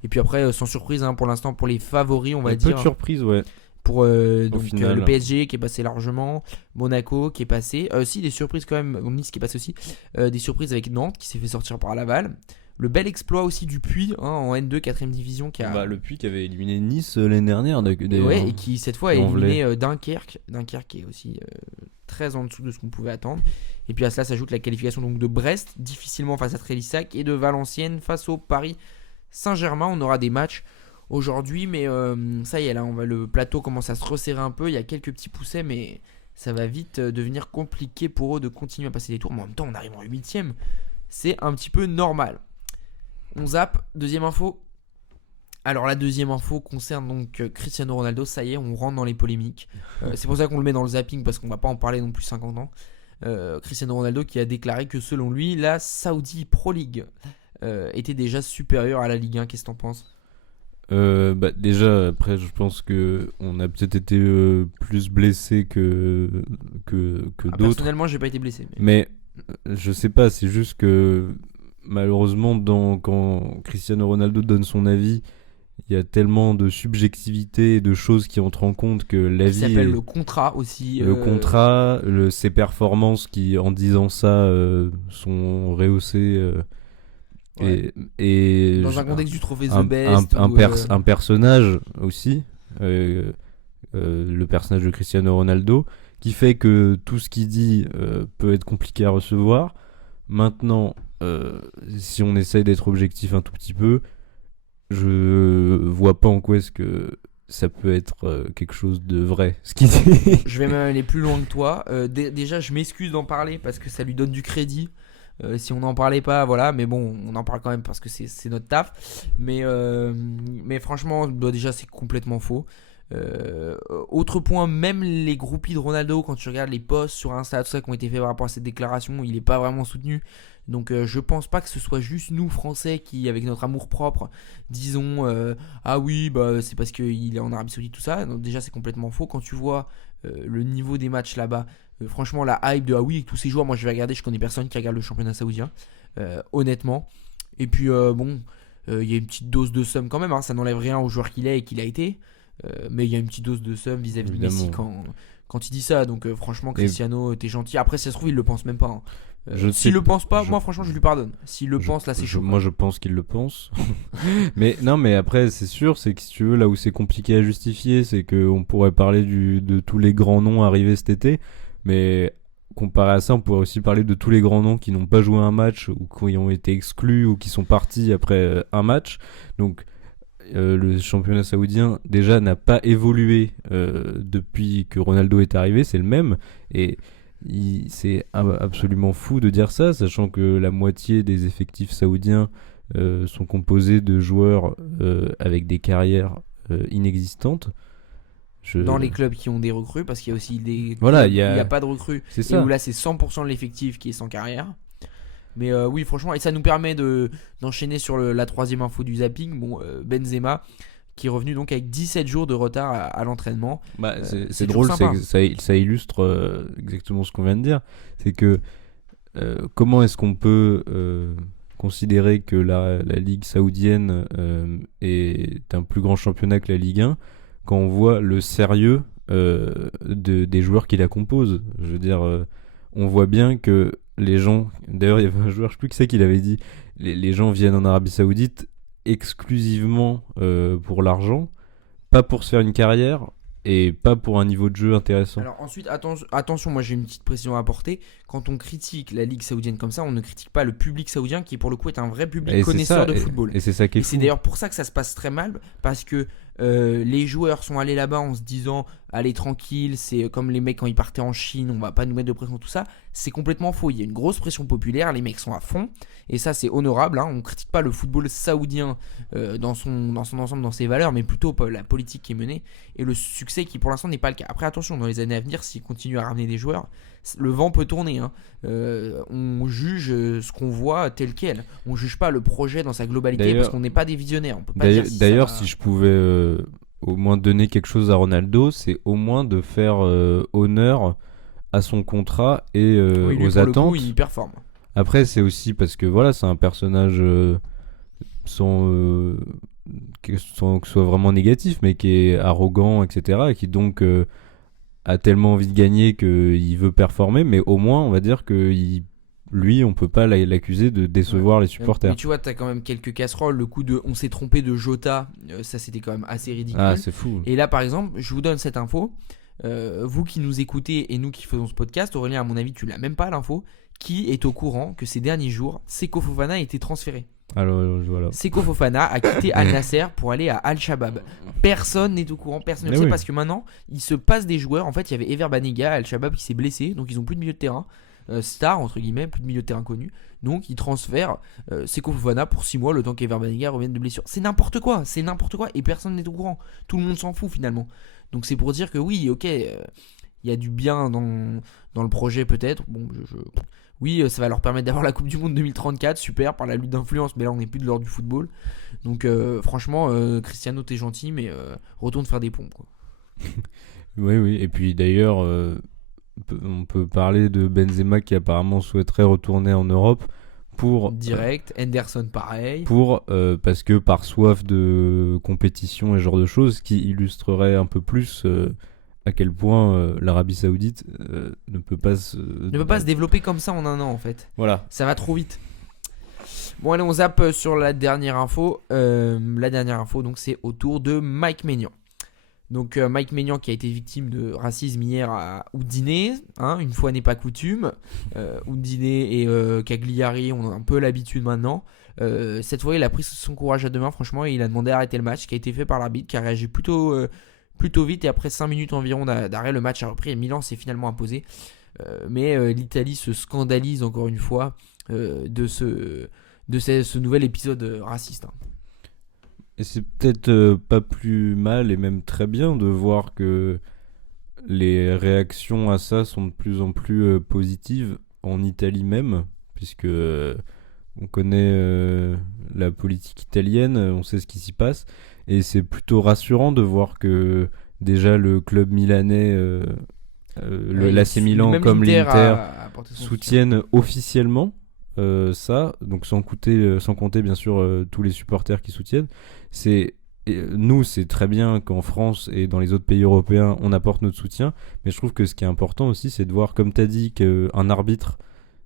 Et puis après, sans surprise, pour l'instant, pour les favoris, on va dire. Peu de surprise, ouais. Pour donc, final. le PSG qui est passé largement, Monaco qui est passé, aussi des surprises quand même, Nice qui est passé aussi, des surprises avec Nantes qui s'est fait sortir par Laval. Le bel exploit aussi du Puy en N2 4ème division qui a... le Puy qui avait éliminé Nice l'année dernière ouais, et qui cette fois a éliminé Velay. Dunkerque qui est aussi très en dessous de ce qu'on pouvait attendre. Et puis à cela s'ajoute la qualification donc de Brest difficilement face à Trélissac et de Valenciennes face au Paris Saint-Germain. On aura des matchs aujourd'hui, mais ça y est, là, le plateau commence à se resserrer un peu. Il y a quelques petits poussets, mais ça va vite devenir compliqué pour eux de continuer à passer des tours. Mais en même temps, on arrive en 8ème. C'est un petit peu normal. On zappe. Deuxième info. Alors, la deuxième info concerne donc Cristiano Ronaldo. Ça y est, on rentre dans les polémiques. C'est pour ça qu'on le met dans le zapping, parce qu'on va pas en parler non plus 50 ans. Cristiano Ronaldo qui a déclaré que selon lui, la Saudi Pro League était déjà supérieure à la Ligue 1. Qu'est-ce que t'en penses ? Déjà, après, je pense que on a peut-être été plus blessé que d'autres. Personnellement, j'ai pas été blessé. Mais je sais pas, c'est juste que malheureusement, quand Cristiano Ronaldo donne son avis, il y a tellement de subjectivité et de choses qui entrent en compte que l'avis. Ça s'appelle le contrat aussi. Le contrat, ses performances qui, en disant ça, sont rehaussées. Ouais. Et dans un contexte du trophée The Best. Un personnage aussi, le personnage de Cristiano Ronaldo, qui fait que tout ce qu'il dit peut être compliqué à recevoir. Maintenant, si on essaye d'être objectif un tout petit peu, je vois pas en quoi est-ce que ça peut être quelque chose de vrai, ce qu'il dit. Je vais même aller plus loin que toi. Déjà, je m'excuse d'en parler parce que ça lui donne du crédit. Si on n'en parlait pas, voilà, mais bon, on en parle quand même parce que c'est notre taf. Mais franchement, déjà, c'est complètement faux. Autre point, même les groupies de Ronaldo, quand tu regardes les posts sur Insta, tout ça qui ont été faits par rapport à cette déclaration, il n'est pas vraiment soutenu. Donc je pense pas que ce soit juste nous Français qui, avec notre amour propre, disons ah oui, c'est parce qu'il est en Arabie Saoudite, tout ça. Donc, déjà, c'est complètement faux. Quand tu vois le niveau des matchs là-bas, franchement, la hype de ah oui, avec tous ces joueurs, moi je vais regarder, je connais personne qui regarde le championnat saoudien, honnêtement. Et puis il y a une petite dose de somme quand même, ça n'enlève rien au joueur qu'il est et qu'il a été. Mais il y a une petite dose de somme vis-à-vis de Messi quand il dit ça. Donc franchement, Cristiano, t'es gentil. Après, si ça se trouve, il le pense même pas. S'il le pense pas, moi franchement, je lui pardonne. S'il le pense, là, c'est chaud. Moi, je pense qu'il le pense. mais après, c'est sûr, c'est que si tu veux, là où c'est compliqué à justifier, c'est qu'on pourrait parler de tous les grands noms arrivés cet été. Mais comparé à ça, on pourrait aussi parler de tous les grands noms qui n'ont pas joué un match ou qui ont été exclus ou qui sont partis après un match. Donc, le championnat saoudien déjà n'a pas évolué depuis que Ronaldo est arrivé, c'est le même, et c'est absolument fou de dire ça, sachant que la moitié des effectifs saoudiens sont composés de joueurs avec des carrières inexistantes. Dans les clubs qui ont des recrues, parce qu'il y a aussi des voilà, il n'y a pas de recrues, c'est et ça. où là c'est 100% de l'effectif qui est sans carrière. Mais oui, franchement, et ça nous permet d'enchaîner sur la troisième info du zapping. Benzema qui est revenu donc avec 17 jours de retard à l'entraînement. C'est drôle, c'est que ça illustre exactement ce qu'on vient de dire. C'est que comment est-ce qu'on peut considérer que la Ligue saoudienne est un plus grand championnat que la Ligue 1 quand on voit le sérieux des joueurs qui la composent. Je veux dire, on voit bien que les gens, d'ailleurs il y avait un joueur, je sais plus qui c'est qui l'avait dit, les gens viennent en Arabie Saoudite exclusivement pour l'argent, pas pour se faire une carrière et pas pour un niveau de jeu intéressant. Alors ensuite, attention, moi j'ai une petite précision à apporter. Quand on critique la Ligue saoudienne comme ça, on ne critique pas le public saoudien qui pour le coup est un vrai public connaisseur de football. Et c'est ça qui est fou. C'est d'ailleurs pour ça que ça se passe très mal, parce que les joueurs sont allés là-bas en se disant allez tranquille, c'est comme les mecs quand ils partaient en Chine, on va pas nous mettre de pression, tout ça. C'est complètement faux, il y a une grosse pression populaire, les mecs sont à fond, et ça c'est honorable, on critique pas le football saoudien dans son ensemble, dans ses valeurs, mais plutôt la politique qui est menée et le succès qui pour l'instant n'est pas le cas. Après attention, dans les années à venir, s'il continue à ramener des joueurs, le vent peut tourner, on juge ce qu'on voit tel quel, on juge pas le projet dans sa globalité, parce qu'on n'est pas des visionnaires, on peut pas dire si d'ailleurs si je pouvais au moins donner quelque chose à Ronaldo, c'est au moins de faire honneur à son contrat et Oui, lui, aux pour le attentes. coup, il performe. Après, c'est aussi parce que voilà, c'est un personnage sans que ce soit vraiment négatif, mais qui est arrogant, etc. Et qui donc a tellement envie de gagner qu'il veut performer, mais au moins, on va dire que lui, on peut pas l'accuser de décevoir les supporters. Mais tu vois, t'as quand même quelques casseroles. Le coup de on s'est trompé de Jota, ça c'était quand même assez ridicule. Ah, c'est fou. Et là, par exemple, je vous donne cette info. Vous qui nous écoutez et nous qui faisons ce podcast, Aurélien, à mon avis, tu l'as même pas l'info. Qui est au courant que ces derniers jours, Seko Fofana a été transféré? Alors, voilà. Seko Fofana a quitté Al Nasser pour aller à Al Shabab. Personne n'est au courant, personne ne le Mais sait oui. parce que maintenant, il se passe des joueurs. En fait, il y avait Ever Banega à Al Shabab qui s'est blessé, donc ils ont plus de milieu de terrain. Star, entre guillemets, plus de milieu de terrain connu. Donc ils transfèrent Seko Fofana pour 6 mois, le temps qu'Ever Banega revienne de blessure. C'est n'importe quoi, et personne n'est au courant. Tout le monde s'en fout finalement. Donc c'est pour dire que oui, ok, il y a du bien dans le projet peut-être. Bon, oui, ça va leur permettre d'avoir la Coupe du Monde 2034, super, par la lutte d'influence, mais là on n'est plus de l'ordre du football. Donc franchement, Cristiano, t'es gentil, mais retourne faire des pompes, quoi. Oui. Et puis d'ailleurs, on peut parler de Benzema qui apparemment souhaiterait retourner en Europe pour Direct, Henderson pareil. parce que par soif de compétition et ce genre de choses, qui illustrerait un peu plus à quel point l'Arabie Saoudite ne peut pas se développer comme ça en un an en fait. Voilà. Ça va trop vite. Bon allez, on zappe sur la dernière info. La dernière info, donc c'est autour de Mike Maignan. Donc Mike Maignan qui a été victime de racisme hier à Udine, une fois n'est pas coutume. Udine et Cagliari, on a un peu l'habitude maintenant. Cette fois il a pris son courage à deux mains franchement et il a demandé à arrêter le match qui a été fait par l'arbitre qui a réagi plutôt vite et après 5 minutes environ d'arrêt le match a repris et Milan s'est finalement imposé. Mais l'Italie se scandalise encore une fois de ce nouvel épisode raciste. Et c'est peut-être pas plus mal et même très bien de voir que les réactions à ça sont de plus en plus positives en Italie même, puisque on connaît la politique italienne, on sait ce qui s'y passe, et c'est plutôt rassurant de voir que déjà le club milanais, l'AC Milan comme l'Inter soutiennent officiellement ça, donc sans compter bien sûr tous les supporters qui soutiennent. Nous, c'est très bien qu'en France et dans les autres pays européens, on apporte notre soutien, mais je trouve que ce qui est important aussi, c'est de voir, comme tu as dit, qu'un arbitre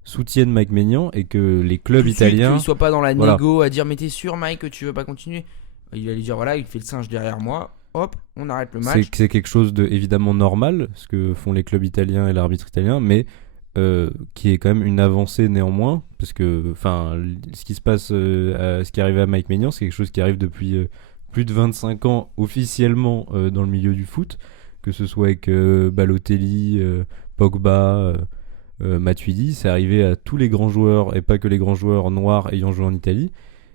soutienne Mike Maignan et que les clubs italiens... Qu'il ne soit pas dans la négo à dire « mais t'es sûr Mike que tu veux pas continuer ?» Il va lui dire « voilà, il fait le singe derrière moi, hop, on arrête le match. » C'est quelque chose de évidemment normal, ce que font les clubs italiens et l'arbitre italien, mais qui est quand même une avancée néanmoins, parce que ce qui se passe, ce qui est arrivé à Mike Maignan, c'est quelque chose qui arrive depuis plus de 25 ans officiellement dans le milieu du foot, que ce soit avec Balotelli, Pogba, Matuidi, c'est arrivé à tous les grands joueurs et pas que les grands joueurs noirs ayant joué en Italie.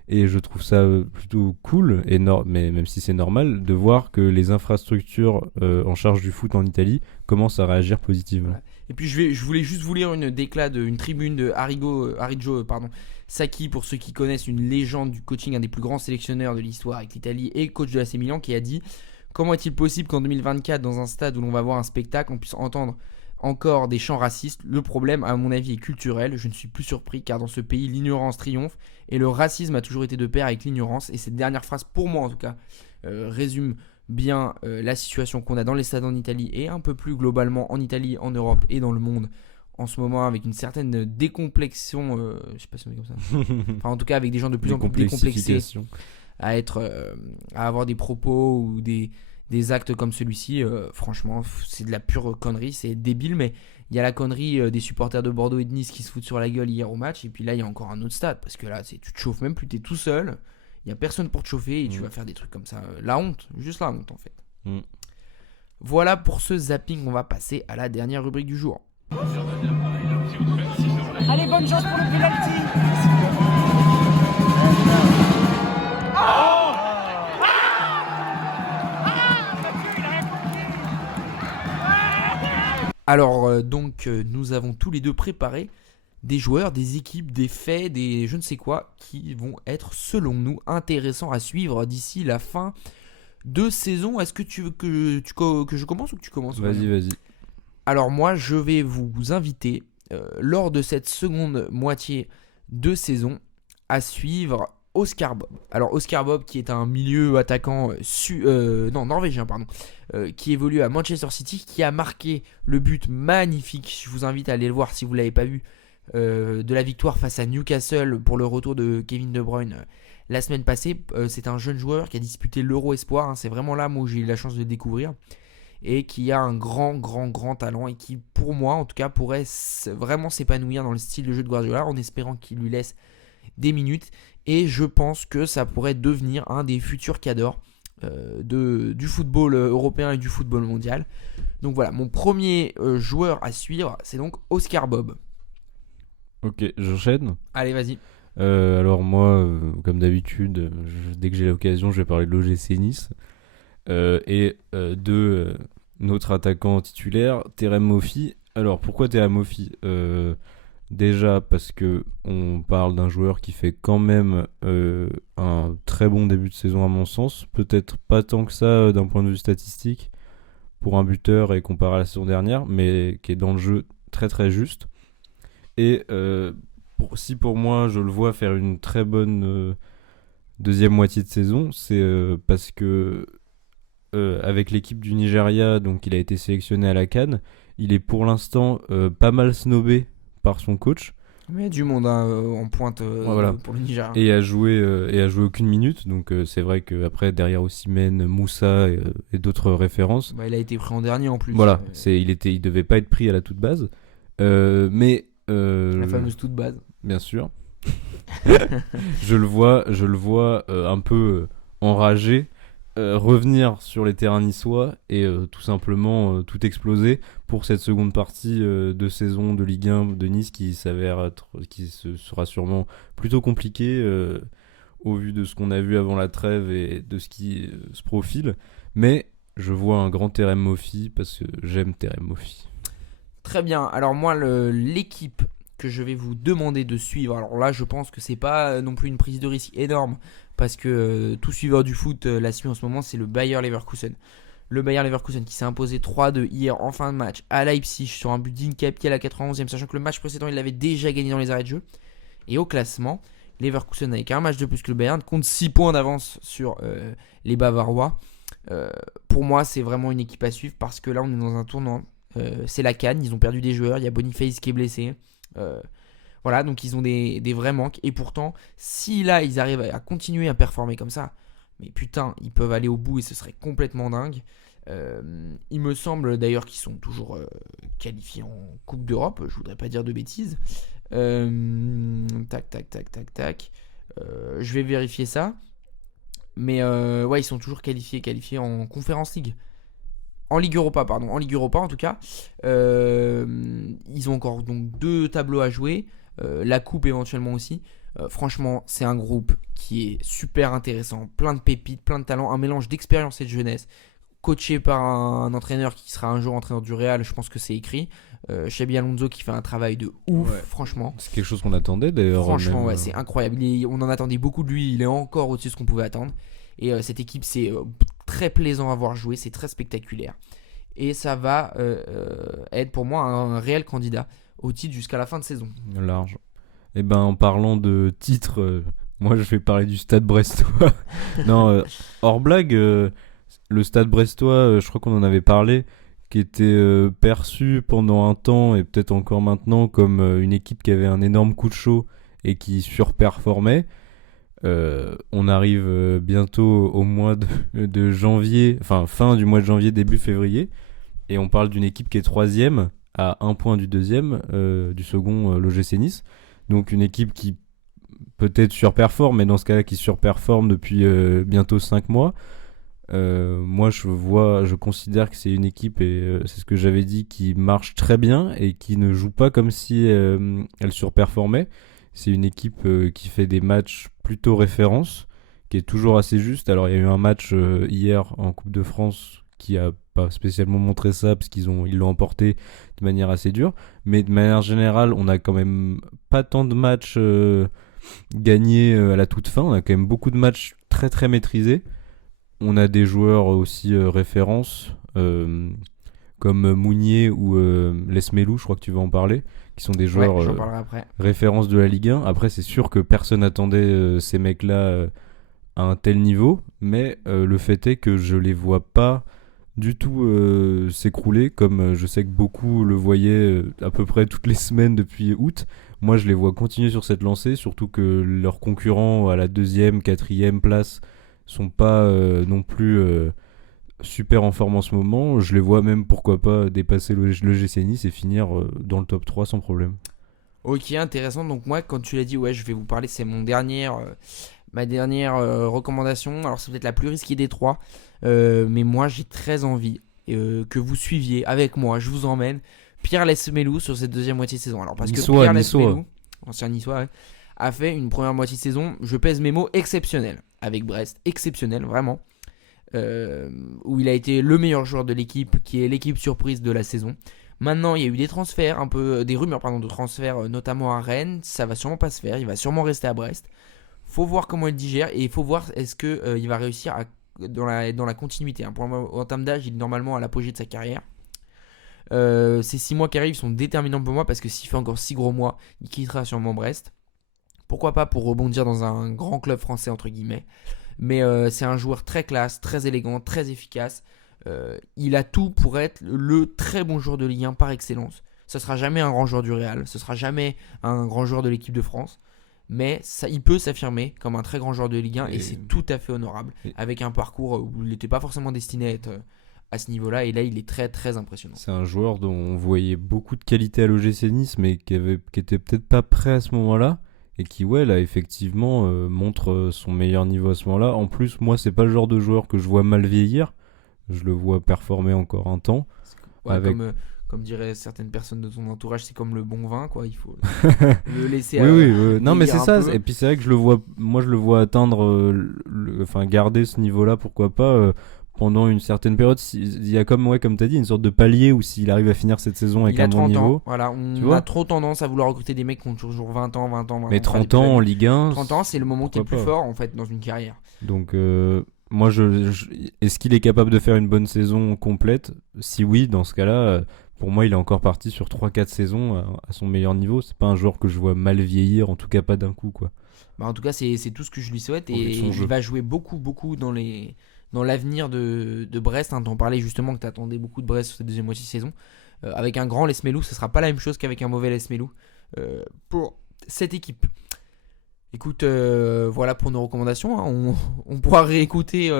Et je trouve ça plutôt cool, mais même si c'est normal, de voir que les infrastructures en charge du foot en Italie commencent à réagir positivement. Ouais. Et puis je voulais juste vous lire une tribune de Arrigo Sacchi, pour ceux qui connaissent, une légende du coaching, un des plus grands sélectionneurs de l'histoire avec l'Italie et coach de l'AC Milan, qui a dit « Comment est-il possible qu'en 2024, dans un stade où l'on va voir un spectacle, on puisse entendre encore des chants racistes? Le problème, à mon avis, est culturel. Je ne suis plus surpris car dans ce pays, l'ignorance triomphe et le racisme a toujours été de pair avec l'ignorance. » Et cette dernière phrase, pour moi en tout cas, résume bien la situation qu'on a dans les stades en Italie et un peu plus globalement en Italie, en Europe et dans le monde en ce moment, avec une certaine décomplexion, je sais pas si on dit comme ça, enfin en tout cas avec des gens de plus en plus décomplexés à avoir des propos ou des actes comme celui-ci. Franchement, c'est de la pure connerie, c'est débile, mais il y a la connerie des supporters de Bordeaux et de Nice qui se foutent sur la gueule hier au match, et puis là il y a encore un autre stade, parce que là tu te chauffes même plus, t'es tout seul, il n'y a personne pour te chauffer et tu vas faire des trucs comme ça. La honte, juste la honte en fait. Voilà pour ce zapping, on va passer à la dernière rubrique du jour. Allez, bonne chance pour le penalty. Alors nous avons tous les deux préparé des joueurs, des équipes, des faits, des je ne sais quoi qui vont être selon nous intéressants à suivre d'ici la fin de saison. Est-ce que tu veux que je commence ou que tu commences? Vas-y. Alors moi, je vais vous inviter, lors de cette seconde moitié de saison, à suivre Oscar Bob. Alors Oscar Bob, qui est un milieu attaquant norvégien, qui évolue à Manchester City, qui a marqué le but magnifique, je vous invite à aller le voir si vous ne l'avez pas vu, de la victoire face à Newcastle pour le retour de Kevin De Bruyne la semaine passée. C'est un jeune joueur qui a disputé l'Euro Espoir, hein, c'est vraiment là où j'ai eu la chance de le découvrir, et qui a un grand talent, et qui, pour moi en tout cas, pourrait vraiment s'épanouir dans le style de jeu de Guardiola, en espérant qu'il lui laisse des minutes. Et je pense que ça pourrait devenir un des futurs cadors du football européen et du football mondial. Donc voilà, mon premier joueur à suivre, c'est donc Oscar Bob. Ok, j'enchaîne. Allez, vas-y. Alors moi, comme d'habitude, dès que j'ai l'occasion, je vais parler de l'OGC Nice et de notre attaquant titulaire, Terem Moffi. Alors pourquoi Terem Moffi? Déjà parce que on parle d'un joueur qui fait quand même un très bon début de saison à mon sens, peut-être pas tant que ça d'un point de vue statistique pour un buteur et comparé à la saison dernière, mais qui est dans le jeu très très juste. Et si pour moi je le vois faire une très bonne deuxième moitié de saison, c'est parce que avec l'équipe du Nigeria, donc il a été sélectionné à la CAN, il est pour l'instant pas mal snobé par son coach. Mais du monde en pointe voilà. Pour le Niger. Et a joué aucune minute, donc c'est vrai qu'après derrière Osimhen, Moussa et d'autres références. Il a été pris en dernier en plus. Voilà, il devait pas être pris à la toute base, mais la fameuse toute base. Bien sûr. je le vois un peu enragé revenir sur les terrains niçois et tout simplement tout exploser pour cette seconde partie de saison de Ligue 1 de Nice qui sera sûrement plutôt compliquée au vu de ce qu'on a vu avant la trêve et de ce qui se profile. Mais je vois un grand Terem Moffi parce que j'aime Terem Moffi. Très bien. Alors moi, l'équipe que je vais vous demander de suivre, alors là je pense que c'est pas non plus une prise de risque énorme, parce que tout suiveur du foot la suit en ce moment, c'est le Bayer Leverkusen. Le Bayer Leverkusen qui s'est imposé 3-2 hier en fin de match à Leipzig sur un but d'Incapié à la 91e, sachant que le match précédent il l'avait déjà gagné dans les arrêts de jeu. Et au classement, Leverkusen avec un match de plus que le Bayern compte 6 points d'avance sur les Bavarois. Pour moi c'est vraiment une équipe à suivre, parce que là on est dans un tournant, c'est la CAN, ils ont perdu des joueurs, il y a Boniface qui est blessé. Voilà, donc ils ont des vrais manques, et pourtant si là ils arrivent à continuer à performer comme ça, mais putain, ils peuvent aller au bout et ce serait complètement dingue. Il me semble d'ailleurs qu'ils sont toujours qualifiés en Coupe d'Europe, je voudrais pas dire de bêtises. Tac. Je vais vérifier ça, mais ouais, ils sont toujours qualifiés en Conference League. En Ligue Europa en tout cas. Ils ont encore donc 2 tableaux à jouer, la coupe éventuellement aussi. Franchement, c'est un groupe qui est super intéressant, plein de pépites, plein de talents, un mélange d'expérience et de jeunesse, coaché par un entraîneur qui sera un jour entraîneur du Real, je pense que c'est écrit. Xabi Alonso qui fait un travail de ouf, ouais. Franchement. C'est quelque chose qu'on attendait d'ailleurs. Franchement, ouais, c'est incroyable. On en attendait beaucoup de lui, il est encore au-dessus de ce qu'on pouvait attendre. Et cette équipe, c'est très plaisant à voir jouer, c'est très spectaculaire. Et ça va être pour moi un réel candidat au titre jusqu'à la fin de saison. Large. Et ben en parlant de titre, moi je vais parler du Stade Brestois. Non, hors blague, le Stade Brestois, je crois qu'on en avait parlé, qui était perçu pendant un temps et peut-être encore maintenant comme une équipe qui avait un énorme coup de chaud et qui surperformait. On arrive bientôt au mois de janvier, enfin fin du mois de janvier, début février, et on parle d'une équipe qui est 3e à 1 point du deuxième, du second, l'OGC Nice. Donc une équipe qui peut-être surperforme, mais dans ce cas-là qui surperforme depuis bientôt 5 mois. Moi je considère que c'est une équipe, et c'est ce que j'avais dit, qui marche très bien et qui ne joue pas comme si elle surperformait. C'est une équipe qui fait des matchs plutôt référence, qui est toujours assez juste. Alors il y a eu un match hier en Coupe de France qui a pas spécialement montré ça, parce qu'ils l'ont emporté de manière assez dure, mais de manière générale on a quand même pas tant de matchs gagnés à la toute fin. On a quand même beaucoup de matchs très très maîtrisés. on a des joueurs aussi références, comme Mounier ou Lesmelou, je crois que tu vas en parler, qui sont des joueurs Ouais, j'en parlerai après. références de la Ligue 1. Après, c'est sûr que personne n'attendait ces mecs-là à un tel niveau, mais le fait est que je les vois pas du tout s'écrouler, comme je sais que beaucoup le voyaient à peu près toutes les semaines depuis août. Moi, je les vois continuer sur cette lancée, surtout que leurs concurrents à la 2e, 4e place sont pas non plus super en forme en ce moment. Je les vois même, pourquoi pas, dépasser le GC Nice et finir dans le top 3 sans problème. Ok, intéressant. Donc moi, quand tu l'as dit, ouais, je vais vous parler, c'est ma dernière recommandation. Alors c'est peut-être la plus risquée des 3, mais moi j'ai très envie que vous suiviez avec moi. Je vous emmène Pierre Lesmelou sur cette deuxième moitié de saison. Alors parce que Pierre Lesmelou, ancien niçois, ouais, a fait une première moitié de saison, je pèse mes mots, exceptionnelle avec Brest, exceptionnelle vraiment. Où il a été le meilleur joueur de l'équipe, qui est l'équipe surprise de la saison. Maintenant, il y a eu des transferts, des rumeurs de transferts, notamment à Rennes. Ça va sûrement pas se faire. Il va sûrement rester à Brest. Faut voir comment il digère et il faut voir est-ce que il va réussir dans la continuité. Hein. En termes d'âge, il est normalement à l'apogée de sa carrière. Ces 6 mois qui arrivent sont déterminants pour moi parce que s'il fait encore 6 gros mois, il quittera sûrement Brest. Pourquoi pas pour rebondir dans un grand club français entre guillemets. Mais c'est un joueur très classe, très élégant, très efficace. Il a tout pour être le très bon joueur de Ligue 1 par excellence. Ce sera jamais un grand joueur du Real, ce sera jamais un grand joueur de l'équipe de France. Mais il peut s'affirmer comme un très grand joueur de Ligue 1 et c'est tout à fait honorable. Avec un parcours où il n'était pas forcément destiné à être à ce niveau-là. Et là, il est très très impressionnant. C'est un joueur dont on voyait beaucoup de qualité à l'OGC Nice, mais qui était peut-être pas prêt à ce moment-là. Et qui, ouais, là, effectivement, montre son meilleur niveau à ce moment-là. En plus, moi, c'est pas le genre de joueur que je vois mal vieillir. Je le vois performer encore un temps. Ouais, avec... comme diraient certaines personnes de ton entourage, c'est comme le bon vin, quoi. Il faut le laisser. Non, mais c'est ça. Peu. Et puis c'est vrai que je le vois atteindre, garder ce niveau-là, pourquoi pas. Pendant une certaine période, il y a comme tu as dit, une sorte de palier où s'il arrive à finir cette saison avec un bon niveau. Voilà, on a trop tendance à vouloir recruter des mecs qui ont toujours 20 ans. Mais 30 ans en Ligue 1. 30 ans, c'est le moment qui est le plus fort en fait dans une carrière. Donc, moi, est-ce qu'il est capable de faire une bonne saison complète ? Si oui, dans ce cas-là, pour moi, il est encore parti sur 3-4 saisons à son meilleur niveau. C'est pas un joueur que je vois mal vieillir, en tout cas pas d'un coup, quoi. Bah, en tout cas, c'est tout ce que je lui souhaite et il va jouer beaucoup dans l'avenir de Brest. Hein, t'en parlais justement que t'attendais beaucoup de Brest sur cette deuxième moitié de saison. Avec un grand Lesmelou, ce sera pas la même chose qu'avec un mauvais Lesmelou pour cette équipe. Écoute, voilà pour nos recommandations. Hein. On pourra réécouter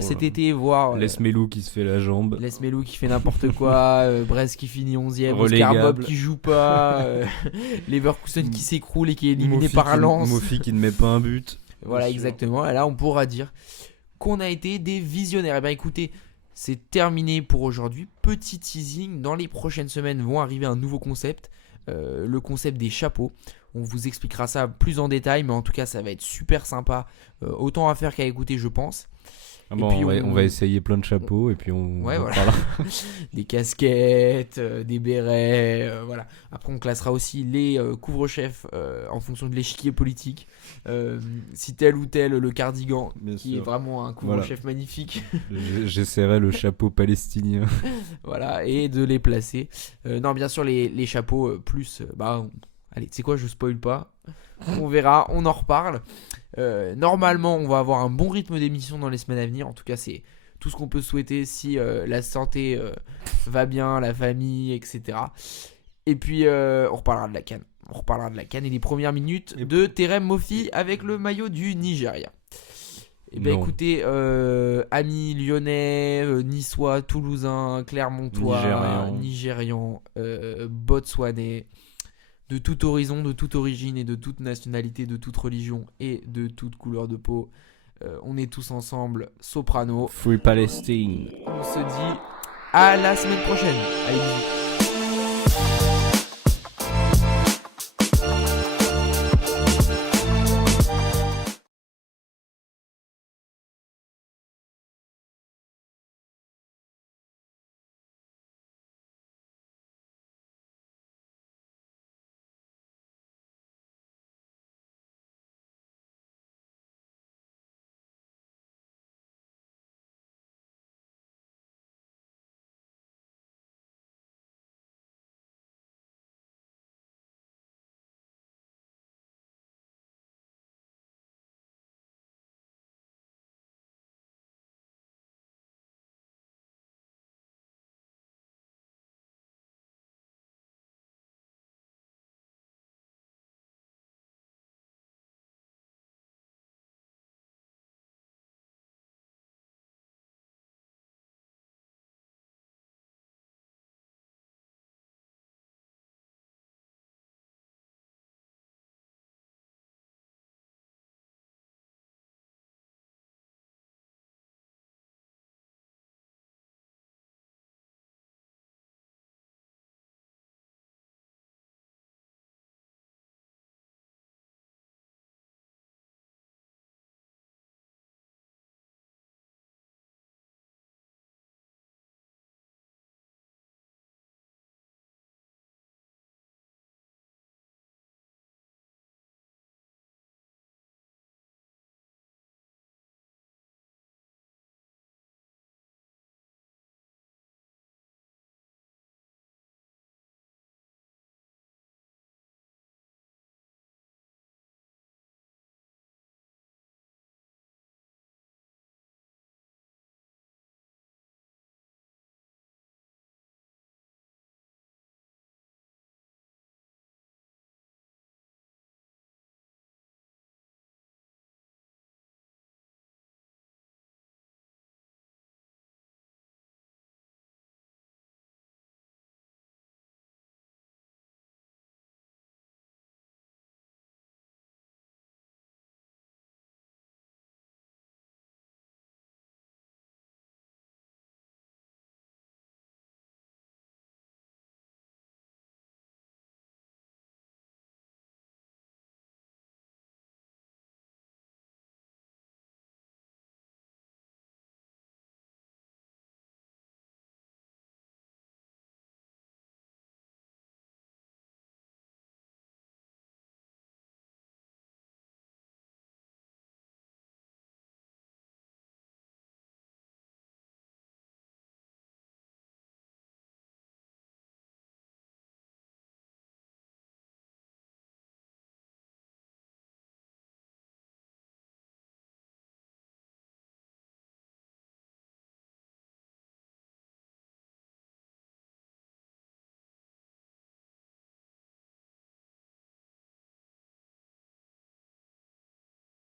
cet été, voir Lesmelou qui se fait la jambe. Lesmelou qui fait n'importe quoi, Brest qui finit 11ème, Oscar Bob qui joue pas, Leverkusen qui s'écroule et qui est éliminé par Lens. Mofi qui ne met pas un but. Voilà, exactement. Et là, on pourra dire qu'on a été des visionnaires. Et bien écoutez, c'est terminé pour aujourd'hui. Petit teasing, dans les prochaines semaines vont arriver un nouveau concept, le concept des chapeaux. On vous expliquera ça plus en détail, mais en tout cas ça va être super sympa, autant à faire qu'à écouter je pense. Ah bon, puis on va essayer plein de chapeaux et puis voilà. Des casquettes, des bérets, voilà. Après on classera aussi les couvre-chefs en fonction de l'échiquier politique. Si tel ou tel le cardigan, bien qui sûr. Est vraiment un couvre-chef magnifique. J'essaierai le chapeau palestinien. Voilà, et de les placer. Non, bien sûr les chapeaux plus... allez, tu sais quoi, je spoil pas. On verra, on en reparle. Normalement, on va avoir un bon rythme d'émission dans les semaines à venir. En tout cas, c'est tout ce qu'on peut souhaiter si la santé va bien, la famille, etc. Et puis, on reparlera de la CAN. On reparlera de la CAN et les premières minutes de Terem Mofi avec le maillot du Nigeria. Et bien écoutez, amis lyonnais, niçois, toulousains, clermontois, nigérians, botswanais, de tout horizon, de toute origine et de toute nationalité, de toute religion et de toute couleur de peau. On est tous ensemble, Soprano. Free Palestine. On se dit à la semaine prochaine. Allez, bisous.